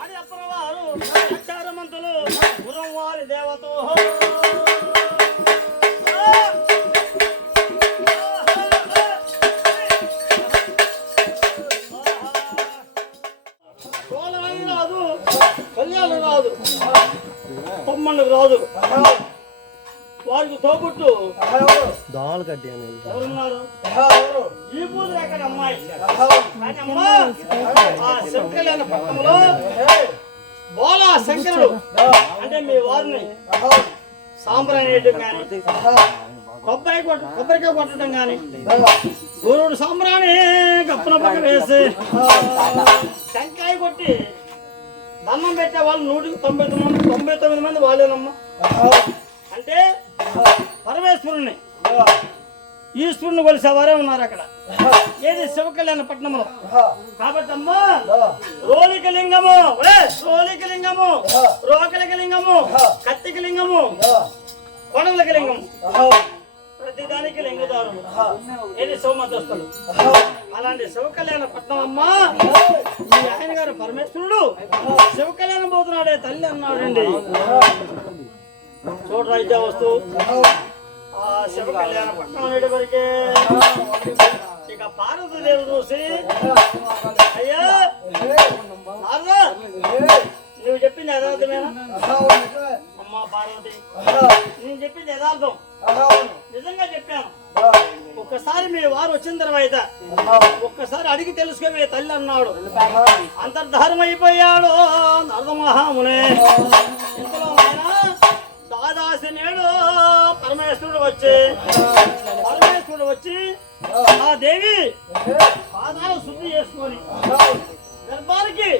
ఆడి అప్పరవారు అక్షరమంతులు గురం వారి దేవతో రాదు, కళ్యాణం రాదు, తమ్మండుకు రాదు, వారికి తోబుట్టు దాల్ కట్టి అనేది ఎవరున్నారు? ఈ పూజ ఎక్కడ అమ్మాయి కానీ అమ్మా ఆ శంకర్యాన పట్టణంలో బోలా శంకరుడు అంటే మీ వారిని సాంబ్రాణి వేయటం కానీ కొబ్బరికాయ కొట్టడం కానీ గురువుడు సాంబ్రాణి గప్పన పక్క వేసి టెంకాయ కొట్టి దండం పెట్టే వాళ్ళు 199 మంది వాళ్ళేనమ్మా. అంటే పరమేశ్వరుణ్ణి ఈశ్వరుని కొలిసేవారే ఉన్నారు అక్కడ. ఏది శివకళ్యాణ పట్టణంలో. కాబట్టి అమ్మా రోలిక లింగము, రోలిక లింగము, రోకలిక లింగము, కత్తిక లింగము, కొడవలిక లింగము, ప్రతిదానికి లింగదారు ఏది శివమతస్థులు. అలాంటి శివకళ్యాణ పట్నం అమ్మా ఈ ఆయన గారు పరమేశ్వరుడు శివకళ్యాణం పోతున్నాడే తల్లి అన్నాడండి. చూడరా ఇచ్చా వస్తువు ఆ శివ కళ్యాణ పట్నం అనేటప్పటికే ఇక పార్వతీదేవి చూసి అయ్యా నారదా నువ్వు చెప్పింది యథార్థమేనా? అమ్మా పార్వతి నేను చెప్పింది యథార్థం, నిజంగా చెప్పాను. ఒక్కసారి మీ వారు వచ్చిన తర్వాత ఒక్కసారి అడిగి తెలుసుకోవే తల్లి అన్నాడు. అంతర్ధారం అయిపోయాడు నరదమహామునే. ఇంతలో ఆయన దాదాసి నేడు పరమేశ్వరుడు వచ్చి ఆ దేవి పాదాలు శుద్ధి చేసుకొని గర్భానికి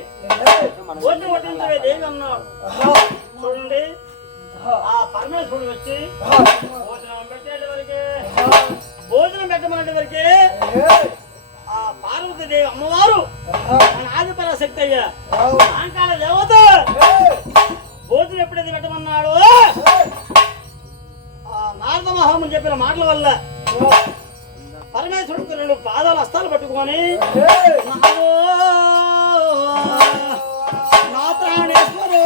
భోజనం వడ్డించే దేవి అన్నాడు. చూడండి ఆ పరమేశ్వరుడు వచ్చి భోజనం పెట్టమనే వరకే ఆ పార్వతీదేవి అమ్మవారు మన ఆదిపరాశక్తి అయ్యా సాయంకాల దేవత భోజనం ఎప్పుడైతే పెట్టమన్నాడు నారద మహాముని చెప్పిన మాటల వల్ల పరమేశ్వరుడికి 2 పాదాలు హస్తాలు పట్టుకొని నా ప్రాణేశ్వరు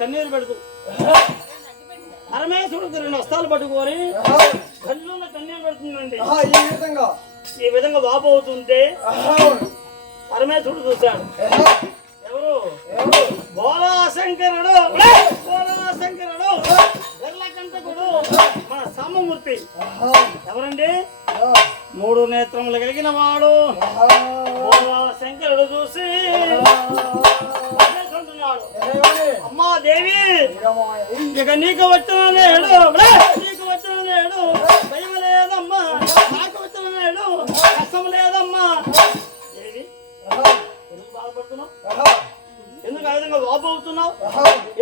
కన్నీరు పెడుతూ పరమేశ్వరుడికి 2 హస్తాలు పట్టుకొని కళ్ళున్న కన్నీరు పెడుతుందండి. ఈ విధంగా వాపు అవుతుంటే పరమేశ్వరుడు చూశాడు. ఎవరు? బోలాశంకరుడు, బోలాశంకరుడు, గర్లకంటకుడు, మన సామమూర్తి. ఎవరండి? 3 నేత్రములు కలిగిన వాడు బోలాశంకరుడు చూసి అంటున్నాడు, అమ్మా దేవి, ఇక నీకు వచ్చిన నేడు, నీకు వచ్చిన నేడు భయం లేదమ్మా, నాకు వచ్చిన నేడు కష్టం లేదమ్మా. దేవి, ఎందుకు బాధపడుతున్నావు? ఎందుకు ఆ విధంగా వాపు అవుతున్నావు?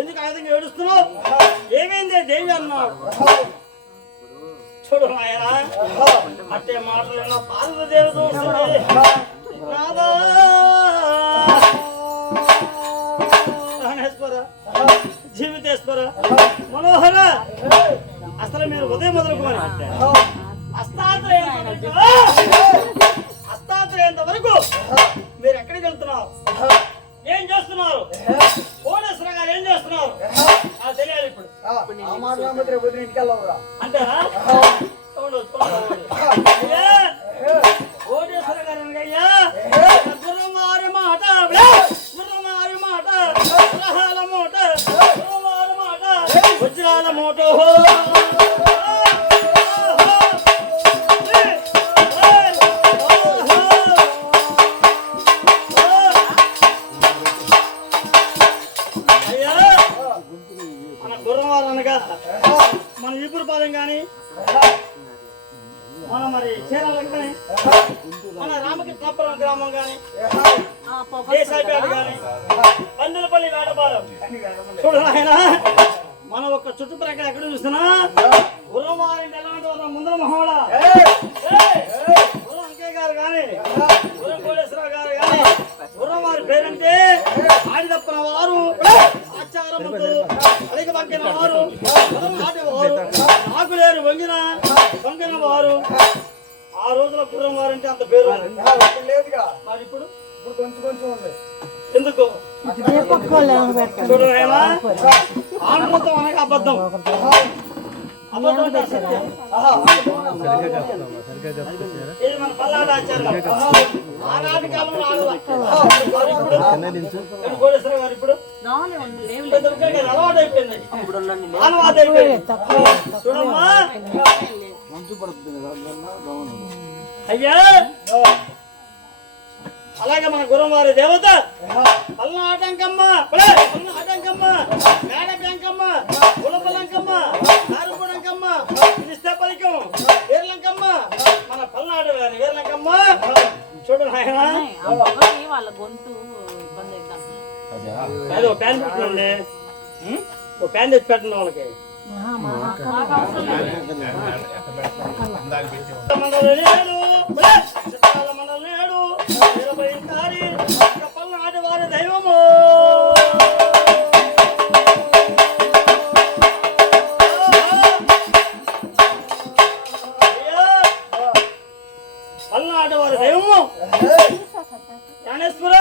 ఎందుకు ఆ విధంగా ఏడుస్తున్నావు? ఏమైంది దేవి అన్నాడు. చూడు నాయన, అట్టే మాటలు పార్వదేవి చూస్తుంది. నాదా జీవితేశ్వర మనోహర, అసలు మీరు ఉదయం మొదలుకోవాలి అస్తాత్రయంత వరకు మీరు ఎక్కడికి వెళ్తున్నారు? ఏం చేస్తున్నారు? కోటేశ్వర గారు ఏం చేస్తున్నారు? నాకు తెలియాలి ఇప్పుడు. అంతేనా? కోటేశ్వర గారు అనగయ్యా, గుర్రమారి మాట, గుర్రమారి మాట, గ్రహాల మూట, గుర్రమారి మాట, వజ్రాల మూట. మన ఈపురు పాలెం కానీ, మన మరి చీరాల కానీ, మన రామకృష్ణాపురం గ్రామం కానీ, దేశాపేట కానీ, పందులపల్లి వేటపాలెం. చూడు ఆయన, మనం ఒక చుట్టుప్రక్కల ఎక్కడ చూసినా గుర్రమారి ముందర మహోళ గుర్రం అంకయ్య గారు కానీ, గుర్రం కోటేశ్వరరావు గారు కానీ, గుర్రమారి పేరంటే ఆడిదప్పన వారు, ఆచారములు అడిగి పంకిన వారు, ఆటేవారు, ఆకులేరు వంగిన వంగిన వారు. ఆ రోజుల గుర్రం వారు అంటే అంత పేరు లేదుగా. మరి ఇప్పుడు కొంచెం కొంచెం ఉంది. ఎందుకు? చూడు ఆయన, ఆనందం అనగా అబద్ధం, అబద్ధం అంటే సత్యం. ఇది మన పల్లాడ ఆచారం. ఆనాటి కాలంలో కోటేశ్వర గారు ఇప్పుడు అలవాటు అయిపోయింది, అలవాటు అయిపోయింది. చూడమ్మా అయ్యా, అలాగే మన గుర్రంవారి దేవత పల్నాటంకమ్మ, పల్నాటంకమ్మ, మేడ బ్యాంకమ్మ, గులపలంకమ్మ, కారుపూడంకమ్మ, పిలిస్తే పలికం వీర్లంకమ్మ, మన పల్నాడు వారి వీర్లంకమ్మ. చూడు నాయన, వాళ్ళ గొంతు అదే ఓ ప్యాన్ పెట్టండి, ఓ ప్యాన్ తెచ్చి పెట్టండి వాళ్ళకి. పల్నాటి వారి దైవము పల్నాటి వారి దైవము జ్ఞానేశ్వర.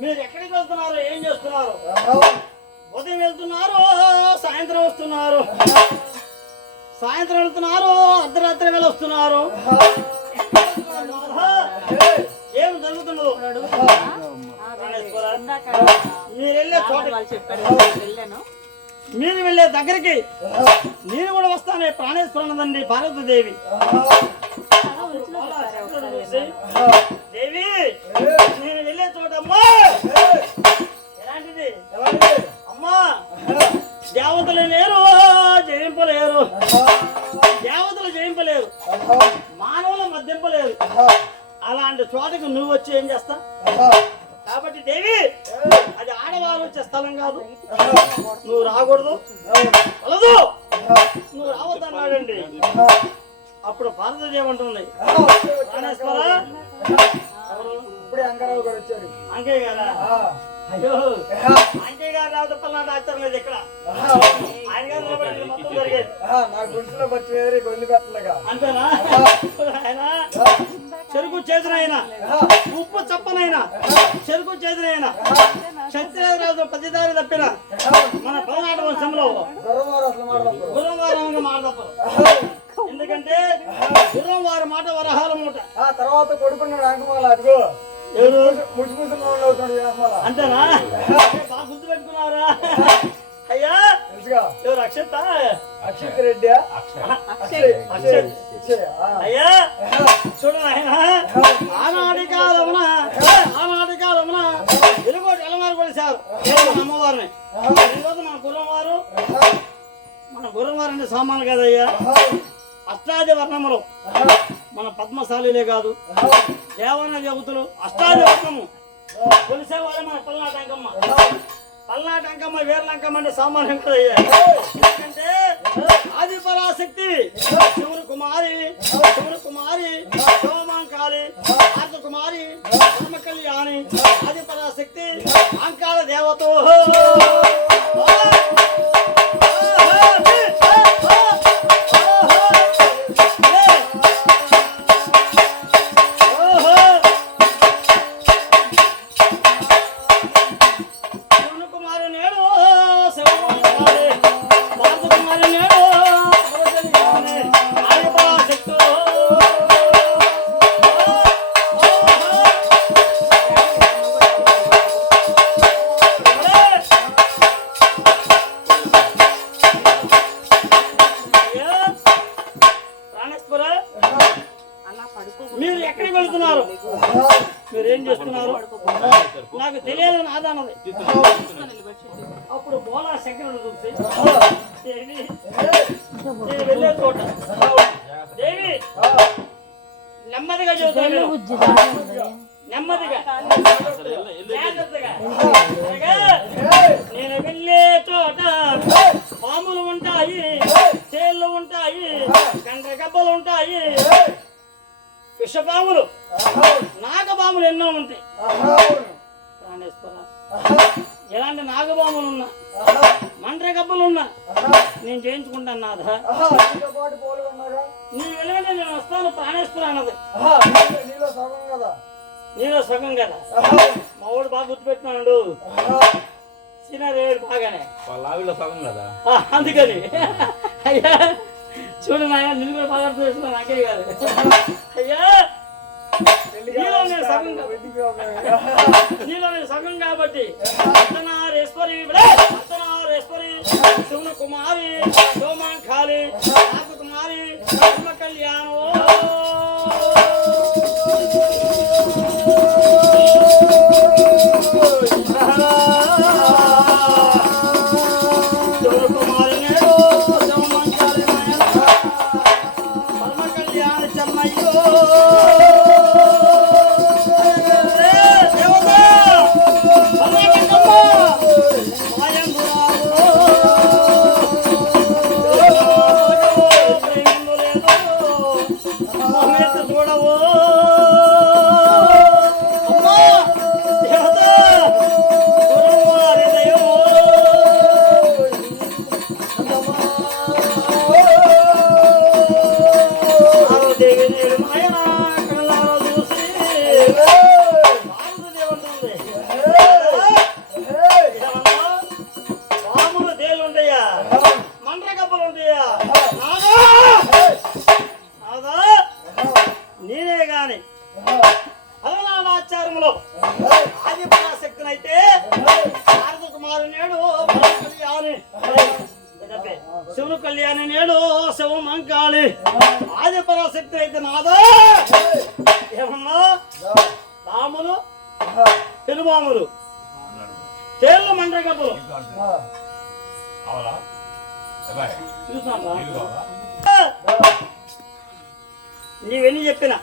మీరు ఎక్కడికి వెళ్తున్నారు? ఏం చేస్తున్నారు? ఉదయం వెళ్తున్నారు, సాయంత్రం వస్తున్నారు, సాయంత్రం వెళ్తున్నారు, అర్ధరాత్రి వేళ వస్తున్నారు. ఏం జరుగుతున్నదో మీరు వెళ్ళే చోట, మీరు వెళ్ళే దగ్గరికి నేను కూడా వస్తానే ప్రాణేశ్వరున్నదండి పార్వతీదేవి. దేవి, నేను వెళ్ళే చోట అమ్మా ఎలాంటిది? అమ్మా, దేవతలు లేరు, జయింపలేరు, దేవతలు జయింపలేరు, మానవులు మధ్యింపలేరు. అలాంటి చోటకి నువ్వు వచ్చి ఏం చేస్తా? కాబట్టి దేవి, అది ఆడవారు వచ్చే స్థలం కాదు, నువ్వు రాకూడదు, వలదు, నువ్వు రావద్దన్నాడండి. అప్పుడు భారతదేవి ఉంటుంది, ఇప్పుడే అంగారావు గారు వచ్చారు. అంకయ్య గారా? అయ్యో, అంకయ్య గారు రావడం పల్నాడు ఆచారం లేదు ఇక్కడ. ఆయన గారు మొత్తం జరిగేది నా గుంట్లో వచ్చి వేరే గొల్లి పెట్టలేగా. అంతేనా? ఆయన చెరుకు చేతునైనా, ఉప్పు చప్పనైనా, చెరుకు చేతునైనా, క్షత్రియరాజు పతిదారి తప్పిన మన పల్నాడు వంశంలో గురువారంగా మాడదప్పరు. ఎందుకంటే ఎందుకంటే గుర్రం వారి మాట వరహాల మూట. ఆ తర్వాత కొడుకున్నాడు అంకమాల అదిగో ఎవరు ముసుముసు అవుతాడు అంకమాల అంతేనా? బాగా గుర్తు పెట్టుకున్నారా అయ్యా? తెలుసుగా ఎవరు అక్షత అక్షిత్ రెడ్డి అయ్యా చూడు ఆయన ఆనాటి కాలమున వెలుగోటి ఎలమారు కొలిశారు అమ్మవారిని. ఈరోజు మన గుర్రం వారు అంటే సామాన్లు కదయ్యా. అష్టాది వర్ణములు మన పద్మశాలిలే కాదు, దేవన దేవతలు అష్టాది వర్ణము కొలిసేవారే మన పల్నాటంకమ్మ. పల్నాటంకమ్మ వీరలంకమ్మ అంటే సామాన్యం కదయ్యా. ఎందుకంటే ఆది పరాశక్తి శివుని కుమారి సోమాంకాళి ఆర్త కుమారి పరమ కళ్యాణి ఆది పరాశక్తి అంకాళ దేవతో. మీరు ఎక్కడికి వెళ్తున్నారు? మీరేం చేస్తున్నారు? నాకు తెలియదు నాదన్నది. అప్పుడు బోలా శంకరుడు చూసి నేను వెళ్ళే చోట దేవి నెమ్మదిగా చెబుతాను, నెమ్మదిగా జాగ్రత్తగా. నేను వెళ్ళే చోట పాములు ఉంటాయి, తేళ్లు ఉంటాయి, కండ్రగబ్బలు ఉంటాయి, విషపాములు, నాగపాములు ఎన్నో ఉంటాయి. ఎలాంటి నాగపాములు ఉన్నా మండ్రగబ్బలు ఉన్నా నేను చేయించుకుంటాను నాథ. నీ వెళ్ళంటే నేను వస్తాను ప్రాణేశ్వర అన్నది. నీలో సగం కదా. మా వాడు బాగా గుర్తుపెట్టినాడు, సినారేడు బాగానే సగం కదా. అందుకని అయ్యా చూడు నాయ నిన్ను కూడా బాగా చూస్తున్నా, నాకే కాదు అయ్యా. నీలో నేను సగం కాబట్టి అర్ధనారేశ్వరి శివుని కుమారి సోమాంకాళి ఆత్మ కుమారి పరమ కళ్యాణం. నేనే గాని పరమాచారంలో ఆది పరాశక్తిని అయితే భారత కుమారు నేడు శివుని కళ్యాణి నేడు శివమంకాళి ఆది పరాశక్తి అయితే నాదా ఏమన్నా రాములు పెనుమాములు తేళ్ళు మండ్రగబ్బలు నీవెన్ని చెప్పినా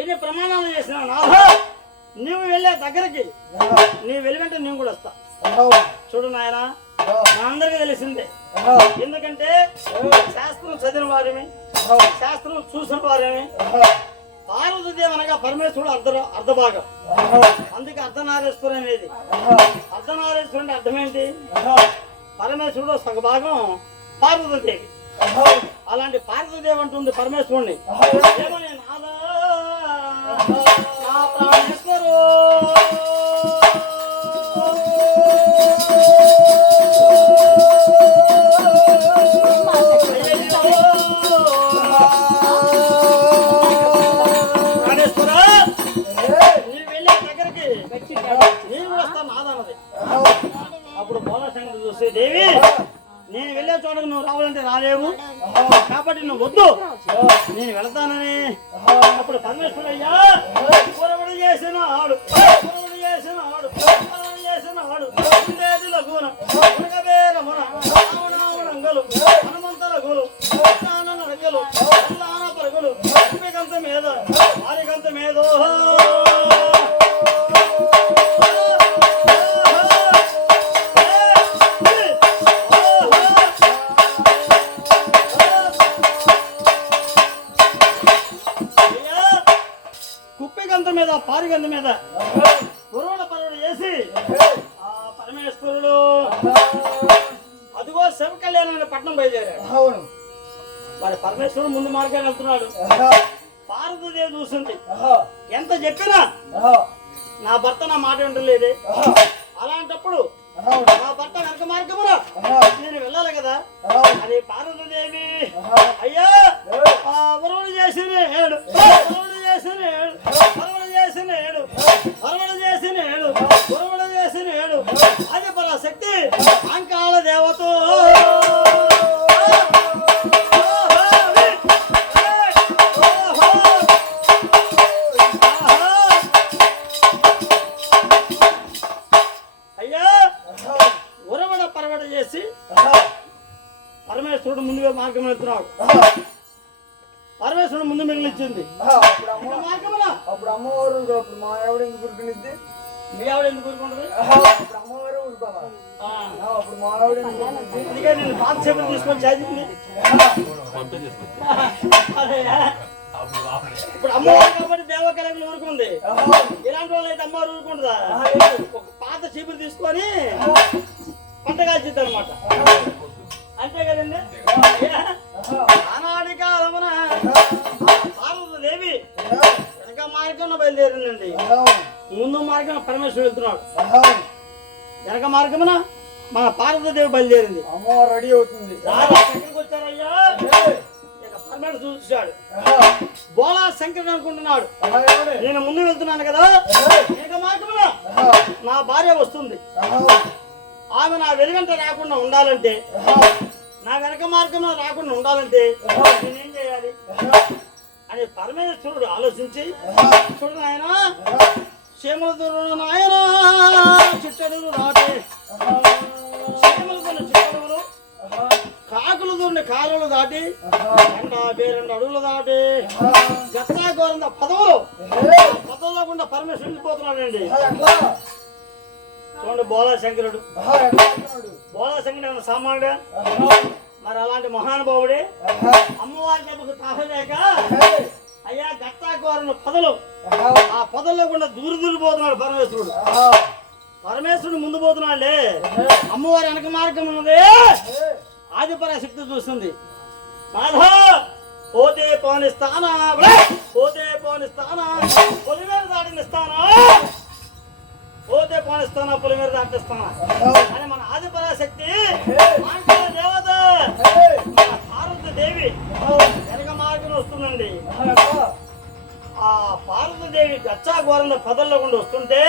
ఎన్ని ప్రమాణాలు చేసినా నాదా నువ్వు వెళ్ళే దగ్గరికి నీ వెళ్ళినట్టు నేను కూడా వస్తా. చూడు నాయన మా అందరికీ తెలిసిందే, ఎందుకంటే శాస్త్రం చదివిన వారిని శాస్త్రం చూసిన వారిని పార్వతీదేవి అనగా పరమేశ్వరుడు అర్ధభాగం, అందుకే అర్ధనారేశ్వరుడు అనేది. అర్ధనారేశ్వరుడు అంటే అర్థమేంటి? పరమేశ్వరుడు సగభాగం పార్వతీదేవి. అలాంటి పార్వతీదేవి అంటుంది పరమేశ్వరుణ్ణి, ఏమని నాదా నా ప్రాణేశ్వరు దేవి నేను వెళ్ళే చోటకు నువ్వు రావాలంటే రాలేవు కాబట్టి నువ్వు వద్దు నేను వెళతానని అప్పుడు పరమేశ్వరుడు అయ్యా పొరబడి చేసిన ఆడు లఘున హనుమంతల గులు రగ్గలు పరుగులు కంత మీద ఆరికంత మీదో కుప్పిగంత మీద పారిగంత మీద పురువుల పరువులు చేసి ఆ పరమేశ్వరుడు అదిగో శివకళ్యాణ పట్నం బయలుదేరాడు. అవును. మరి పరమేశ్వరుడు ముందు మార్గాన్ని వెళ్తున్నాడు. పార్వతీదేవి చూస్తుంది. ఎంత చెప్పినా నా భర్త నా మాట వింటలేదే. అలాంటప్పుడు నా భర్త వెనక మార్గమున నేను వెళ్ళాలి కదా అని పార్వతీదేవి అయ్యా వరువులు చేసిన ఏడు అది పరాశక్తి అంకాల దేవత అయ్యా ఉరవడ పరవడ చేసి పరమేశ్వరుడు ముందుగా మార్గం వెళ్తున్నాడు. పరమేశ్వరుడు ముందు మిగిలిచ్చింది. అప్పుడు అమ్మవారు అప్పుడు మా ఆవిడ ఎందుకు ఉరుకునిద్ది? మీ ఆవిడ ఎందుకు ఊరుకుంటుంది? అప్పుడు అమ్మవారు ఊరుకోవాలి. అప్పుడు మా ఆవిడ అందుకే నేను పాత చేపలు తీసుకొని చదివింది. ఇప్పుడు అమ్మవారు కాబట్టి దేవకళలు ఊరుకుంది. ఇలాంటి వాళ్ళు అయితే అమ్మవారు ఊరుకుంటుందా? ఒక పాత చీపులు తీసుకొని పంట కాల్చిద్ది అనమాట. అంతే కదండి. ఆనాటి కాలమున పార్వతీదేవి వెనక మార్గంలో బయలుదేరిందండి. ముందు మార్గం పరమేశ్వరుడు వెళ్తున్నాడు. వెనక మార్గమున మన పార్వతీదేవి బయలుదేరింది. అమ్మవారు రెడీ అవుతుంది. ఎక్కడికి వచ్చారయ్యా? పరమేశ్వరుడు చూశాడు. బోలా శంకరుడు అనుకుంటున్నాడు. నేను ముందు వెళ్తున్నాను కదా, వెనక మార్గమున నా భార్య వస్తుంది. ఆమె నా వెలుగంట రాకుండా ఉండాలంటే, నా వెనక మార్గంలో రాకుండా ఉండాలంటే నేనేం చేయాలి అని పరమేశ్వరుడు ఆలోచించి, చూడు నాయన క్షేమల దూరం నాయన చిట్టడుగులు నాటే క్షేమల దూరం చిట్టడుగులు కాకులు దూరిన కాలువలు దాటి 2 అడుగులు దాటి గత్తా గోరంద పదవులో గుండా పరమేశ్వరుడు వెళ్ళిపోతున్నాడండి. చూడండి బోలా శంకరుడు. బోలా శంకరుడు ఏమన్నా సామాన్యుడా? మరి అలాంటి మహానుభావుడే అమ్మవారి దెబ్బకు తాగలేక అయ్యా గట్టాకోరన్న పొదలు, ఆ పొదల్లో కూడా దూరిపోతున్నాడు పరమేశ్వరుడు. పరమేశ్వరుడు ముందు పోతున్నాడులే, అమ్మవారి వెనక మార్గం ఉన్నదే ఆదిపరాశక్తి చూస్తుంది. మాధా పోతే పోనిస్తానా, పోతే పోనిస్తానా, పొలిమేర దాటినిస్తానా, పోతే పోనిస్తానా, పొలిమేర దాటిస్తానా అని మన ఆదిపరాశక్తి దేవత పార్వతీదేవి వెనక మార్గం వస్తుందండి. ఆ పార్వతీదేవి గచ్చా ఘోరంలో పదల్లో గుండా వస్తుంటే